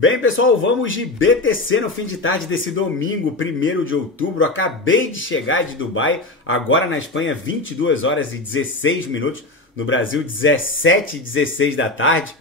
Bem, pessoal, vamos de BTC no fim de tarde desse domingo, 1º de outubro. Acabei de chegar de Dubai, agora na Espanha, 22 horas e 16 minutos. No Brasil, 17h16 da tarde.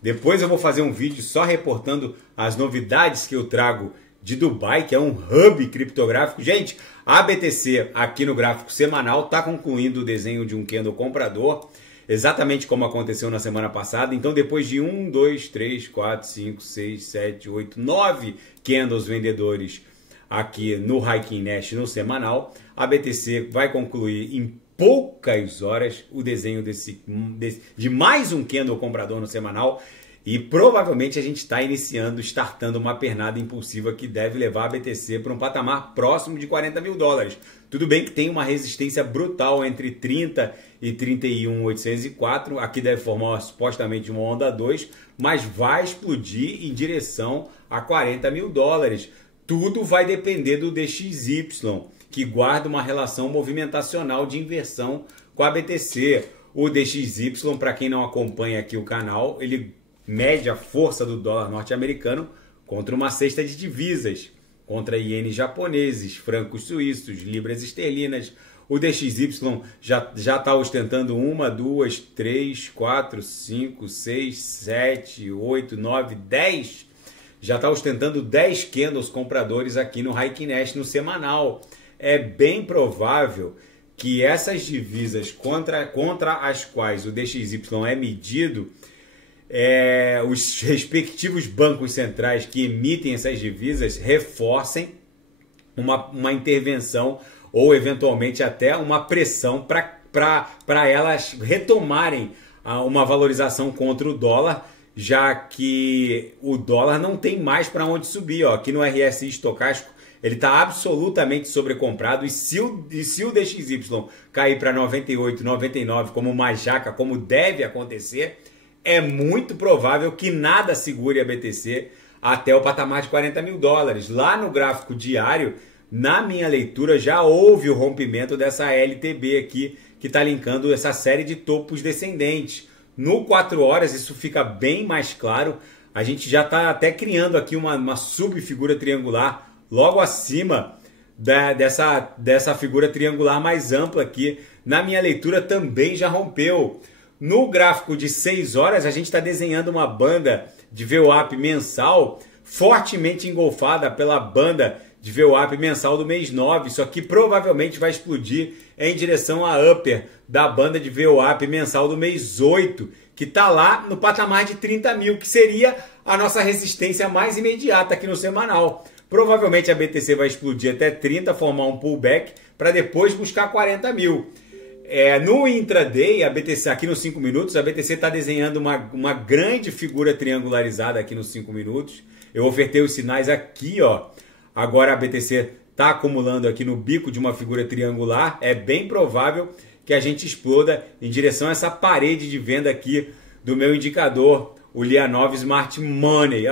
Depois eu vou fazer um vídeo só reportando as novidades que eu trago de Dubai, que é um hub criptográfico. Gente, a BTC aqui no gráfico semanal está concluindo o desenho de um candle comprador, exatamente como aconteceu na semana passada. Então, depois de 1, 2, 3, 4, 5, 6, 7, 8, 9 candles vendedores aqui no Heikin Nash no semanal, a BTC vai concluir em poucas horas o desenho de mais um candle comprador no semanal. E provavelmente a gente está startando uma pernada impulsiva que deve levar a BTC para um patamar próximo de 40 mil dólares. Tudo bem que tem uma resistência brutal entre 30 e 31.804. Aqui deve formar supostamente uma onda 2, mas vai explodir em direção a 40 mil dólares. Tudo vai depender do DXY, que guarda uma relação movimentacional de inversão com a BTC. O DXY, para quem não acompanha aqui o canal, ele mede a força do dólar norte-americano contra uma cesta de divisas, contra ienes japoneses, francos suíços, libras esterlinas. O DXY já está ostentando 1, 2, 3, 4, 5, 6, 7, 8, 9, 10. Já está ostentando 10 candles compradores aqui no Heikin Nash no semanal. É bem provável que essas divisas contra as quais o DXY é medido, os respectivos bancos centrais que emitem essas divisas reforcem uma intervenção ou eventualmente até uma pressão para elas retomarem uma valorização contra o dólar, já que o dólar não tem mais para onde subir. Aqui no RSI estocástico ele está absolutamente sobrecomprado, e se o DXY cair para 98, 99 como uma jaca, como deve acontecer, é muito provável que nada segure a BTC até o patamar de 40 mil dólares. Lá no gráfico diário, na minha leitura, já houve o rompimento dessa LTB aqui, que está linkando essa série de topos descendentes. No 4 horas, isso fica bem mais claro. A gente já está até criando aqui uma subfigura triangular logo acima dessa figura triangular mais ampla aqui. Na minha leitura, também já rompeu. No gráfico de 6 horas, a gente está desenhando uma banda de VWAP mensal fortemente engolfada pela banda de VWAP mensal do mês 9. Isso aqui provavelmente vai explodir em direção à upper da banda de VWAP mensal do mês 8, que está lá no patamar de 30 mil, que seria a nossa resistência mais imediata aqui no semanal. Provavelmente a BTC vai explodir até 30, formar um pullback para depois buscar 40 mil. No intraday, a BTC aqui nos 5 minutos, a BTC está desenhando uma grande figura triangularizada aqui nos 5 minutos. Eu ofertei os sinais aqui, ó. Agora a BTC está acumulando aqui no bico de uma figura triangular. É bem provável que a gente exploda em direção a essa parede de venda aqui do meu indicador, o Lianov Smart Money.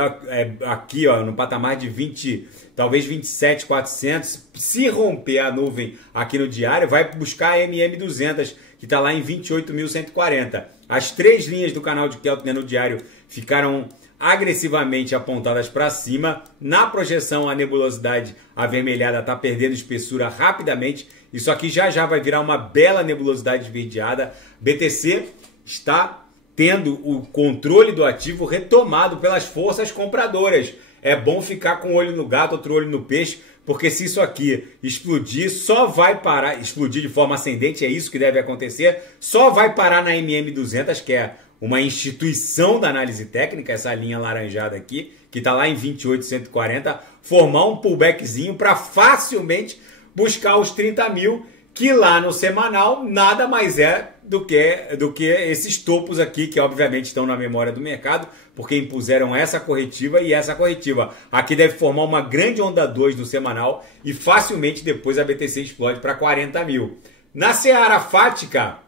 Aqui, ó, no patamar de 20, talvez 27.400. Se romper a nuvem aqui no diário, vai buscar a MM200, que está lá em 28.140. As 3 linhas do canal de Keltner no diário ficaram agressivamente apontadas para cima. Na projeção, a nebulosidade avermelhada está perdendo espessura rapidamente. Isso aqui já vai virar uma bela nebulosidade esverdeada. BTC está tendo o controle do ativo retomado pelas forças compradoras. É bom ficar com um olho no gato, outro olho no peixe, porque se isso aqui explodir, só vai parar, explodir de forma ascendente, é isso que deve acontecer, só vai parar na MM200, que é uma instituição da análise técnica, essa linha laranjada aqui, que está lá em 28.140, formar um pullbackzinho para facilmente buscar os 30 mil, que lá no semanal nada mais é do que esses topos aqui, que obviamente estão na memória do mercado, porque impuseram essa corretiva, e essa corretiva aqui deve formar uma grande onda 2 no semanal, e facilmente depois a BTC explode para 40 mil. Na seara fática,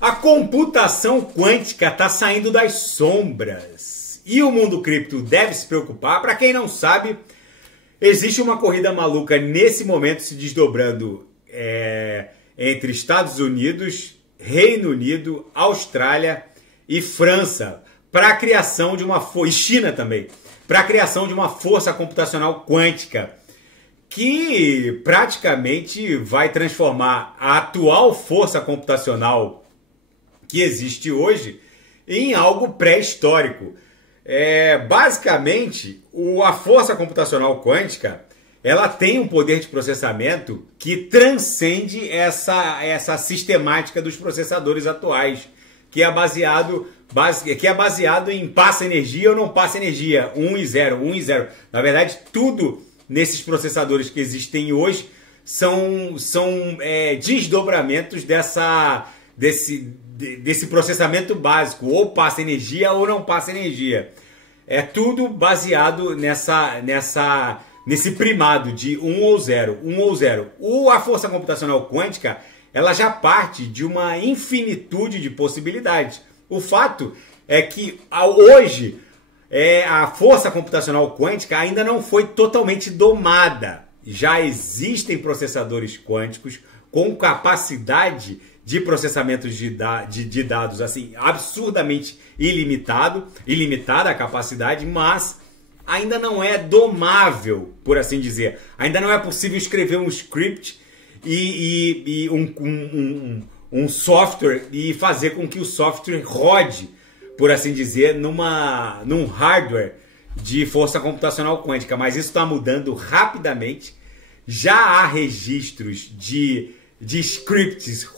a computação quântica está saindo das sombras, e o mundo cripto deve se preocupar. Para quem não sabe, existe uma corrida maluca nesse momento se desdobrando entre Estados Unidos, Reino Unido, Austrália e França para a criação de uma força, e China também, para a criação de uma força computacional quântica, que praticamente vai transformar a atual força computacional que existe hoje em algo pré-histórico. Basicamente, a força computacional quântica, ela tem um poder de processamento que transcende essa sistemática dos processadores atuais, que é baseado em passa energia ou não passa energia, 1 e 0, 1 e 0. Na verdade, tudo nesses processadores que existem hoje são desdobramentos desse processamento básico, ou passa energia ou não passa energia. É tudo baseado nesse primado de 1 ou 0, 1 ou 0. A força computacional quântica, ela já parte de uma infinitude de possibilidades. O fato é que hoje a força computacional quântica ainda não foi totalmente domada. Já existem processadores quânticos com capacidade de processamento de dados assim absurdamente ilimitada a capacidade, mas ainda não é domável, por assim dizer. Ainda não é possível escrever um script e um software e fazer com que o software rode, por assim dizer, num hardware de força computacional quântica. Mas isso está mudando rapidamente. Já há registros de scripts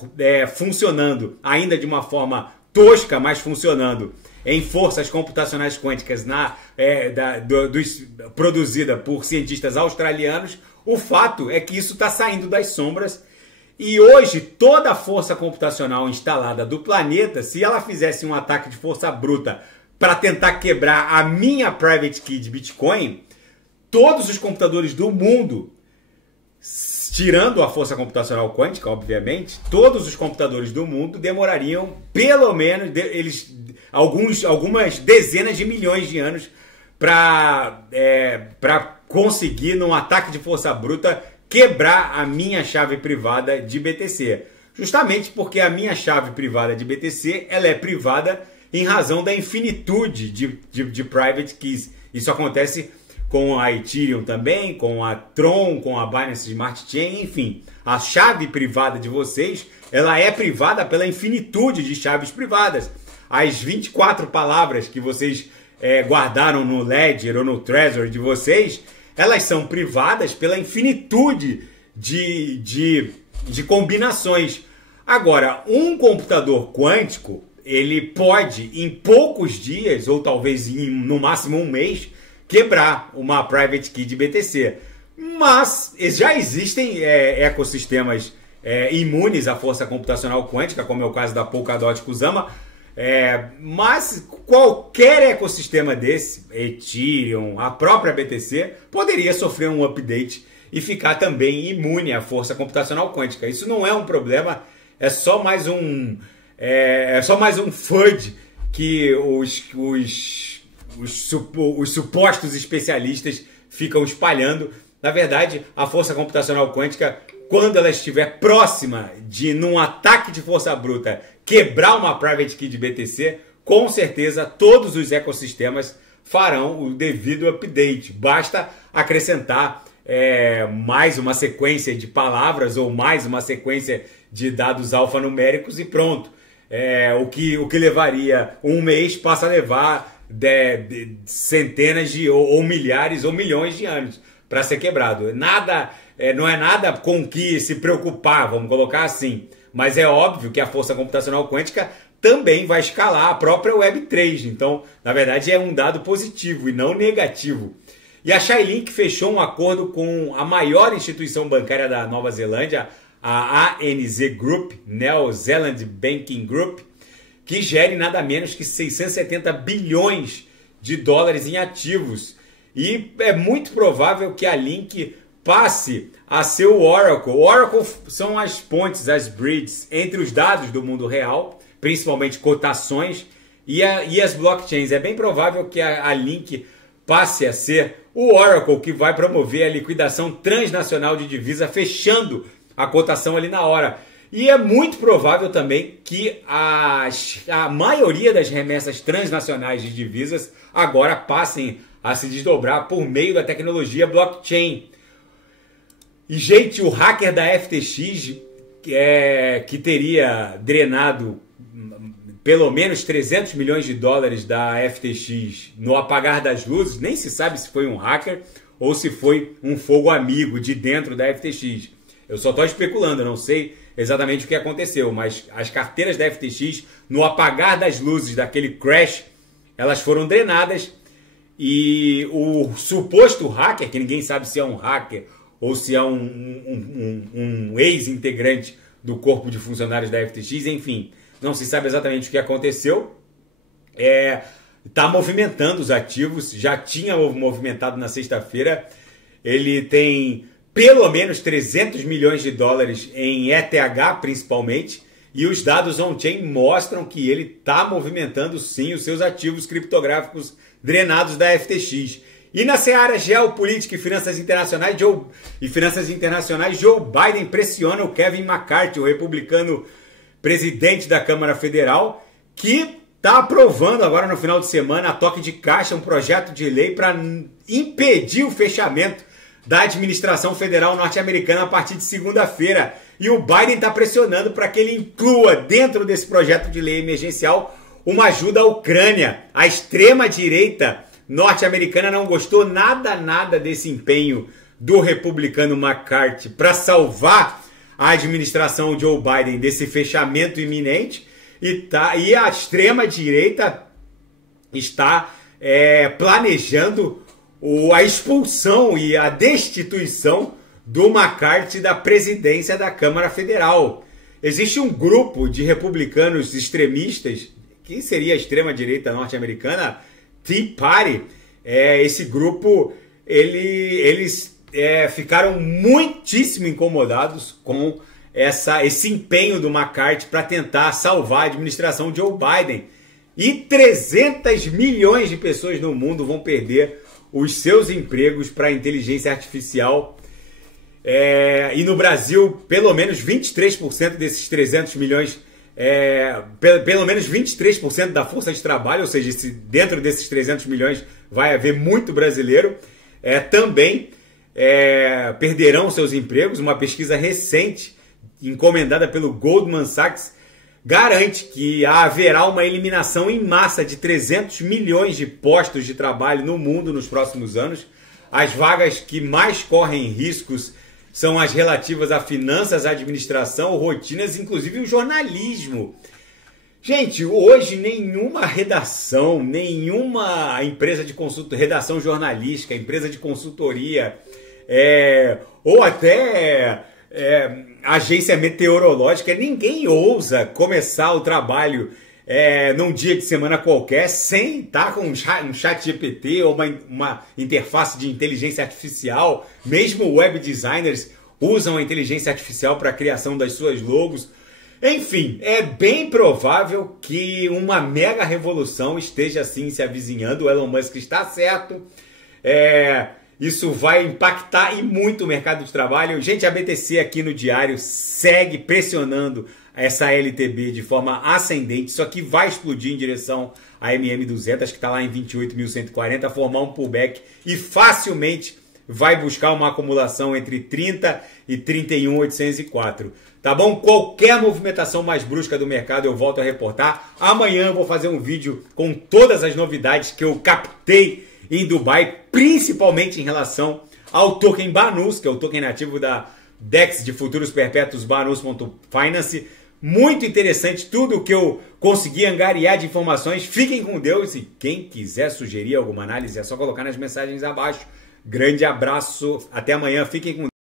funcionando, ainda de uma forma tosca, mas funcionando, em forças computacionais quânticas produzida por cientistas australianos. O fato é que isso está saindo das sombras. E hoje, toda a força computacional instalada do planeta, se ela fizesse um ataque de força bruta para tentar quebrar a minha private key de Bitcoin, todos os computadores do mundo, tirando a força computacional quântica, obviamente, todos os computadores do mundo demorariam pelo menos algumas dezenas de milhões de anos para conseguir, num ataque de força bruta, quebrar a minha chave privada de BTC. Justamente porque a minha chave privada de BTC ela é privada em razão da infinitude de private keys. Isso acontece com a Ethereum também, com a Tron, com a Binance Smart Chain, enfim. A chave privada de vocês, ela é privada pela infinitude de chaves privadas. As 24 palavras que vocês guardaram no Ledger ou no Trezor de vocês, elas são privadas pela infinitude de combinações. Agora, um computador quântico, ele pode, em poucos dias, ou talvez no máximo um mês, quebrar uma private key de BTC. Mas já existem ecossistemas imunes à força computacional quântica, como é o caso da Polkadot Kusama. Mas qualquer ecossistema desse, Ethereum, a própria BTC, poderia sofrer um update e ficar também imune à força computacional quântica. Isso não é um problema, é só mais um FUD que os supostos especialistas ficam espalhando. Na verdade, a força computacional quântica, quando ela estiver próxima de, num ataque de força bruta, quebrar uma private key de BTC, com certeza todos os ecossistemas farão o devido update. Basta acrescentar mais uma sequência de palavras ou mais uma sequência de dados alfanuméricos e pronto. O que levaria um mês passa a levar centenas ou milhares ou milhões de anos para ser quebrado. Não é nada com que se preocupar, vamos colocar assim. Mas é óbvio que a força computacional quântica também vai escalar a própria Web3. Então, na verdade, é um dado positivo e não negativo. E a Chainlink fechou um acordo com a maior instituição bancária da Nova Zelândia, a ANZ Group, New Zealand Banking Group, que gere nada menos que 670 bilhões de dólares em ativos. E é muito provável que a Link passe a ser o Oracle. O Oracle são as pontes, as bridges entre os dados do mundo real, principalmente cotações, e as blockchains. É bem provável que a Link passe a ser o Oracle, que vai promover a liquidação transnacional de divisa, fechando a cotação ali na hora. E é muito provável também que a maioria das remessas transnacionais de divisas agora passem a se desdobrar por meio da tecnologia blockchain. E, gente, o hacker da FTX, que teria drenado pelo menos 300 milhões de dólares da FTX no apagar das luzes, nem se sabe se foi um hacker ou se foi um fogo amigo de dentro da FTX. Eu só estou especulando, não sei exatamente o que aconteceu, mas as carteiras da FTX, no apagar das luzes daquele crash, elas foram drenadas e o suposto hacker, que ninguém sabe se é um hacker ou se é um ex-integrante do corpo de funcionários da FTX, enfim, não se sabe exatamente o que aconteceu, está movimentando os ativos, já tinha movimentado na sexta-feira, ele tem pelo menos 300 milhões de dólares em ETH principalmente, e os dados on-chain mostram que ele está movimentando sim os seus ativos criptográficos drenados da FTX. E na seara geopolítica e finanças internacionais, Joe Biden pressiona o Kevin McCarthy, o republicano presidente da Câmara Federal, que está aprovando agora no final de semana, a toque de caixa, um projeto de lei para impedir o fechamento da administração federal norte-americana a partir de segunda-feira. E o Biden está pressionando para que ele inclua dentro desse projeto de lei emergencial uma ajuda à Ucrânia. A extrema-direita norte-americana não gostou nada desse empenho do republicano McCarthy para salvar a administração Joe Biden desse fechamento iminente. E a extrema-direita está planejando a expulsão e a destituição do McCarthy da presidência da Câmara Federal. Existe um grupo de republicanos extremistas, que seria a extrema-direita norte-americana, Tea Party. Esse grupo, eles ficaram muitíssimo incomodados com esse empenho do McCarthy para tentar salvar a administração Joe Biden. E 300 milhões de pessoas no mundo vão perder os seus empregos para a inteligência artificial. E no Brasil, pelo menos 23% desses 300 milhões, pelo menos 23% da força de trabalho, ou seja, dentro desses 300 milhões vai haver muito brasileiro, também perderão seus empregos. Uma pesquisa recente, encomendada pelo Goldman Sachs, garante que haverá uma eliminação em massa de 300 milhões de postos de trabalho no mundo nos próximos anos. As vagas que mais correm riscos são as relativas a finanças, administração, rotinas, inclusive o jornalismo. Gente, hoje nenhuma redação, nenhuma empresa de redação jornalística, empresa de consultoria, ou até agência meteorológica, ninguém ousa começar o trabalho num dia de semana qualquer sem estar com um chat GPT ou uma interface de inteligência artificial. Mesmo web designers usam a inteligência artificial para a criação das suas logos. Enfim, é bem provável que uma mega revolução esteja assim se avizinhando. O Elon Musk está certo. Isso vai impactar e muito o mercado de trabalho. Gente, a BTC aqui no diário segue pressionando essa LTB de forma ascendente. Isso aqui vai explodir em direção à MM200, que está lá em 28.140, formar um pullback e facilmente vai buscar uma acumulação entre 30 e 31.804. Tá bom? Qualquer movimentação mais brusca do mercado eu volto a reportar. Amanhã eu vou fazer um vídeo com todas as novidades que eu captei em Dubai, principalmente em relação ao token Banus, que é o token nativo da DEX de futuros perpétuos Banus.finance. Muito interessante tudo o que eu consegui angariar de informações. Fiquem com Deus e quem quiser sugerir alguma análise é só colocar nas mensagens abaixo. Grande abraço, até amanhã, fiquem com Deus.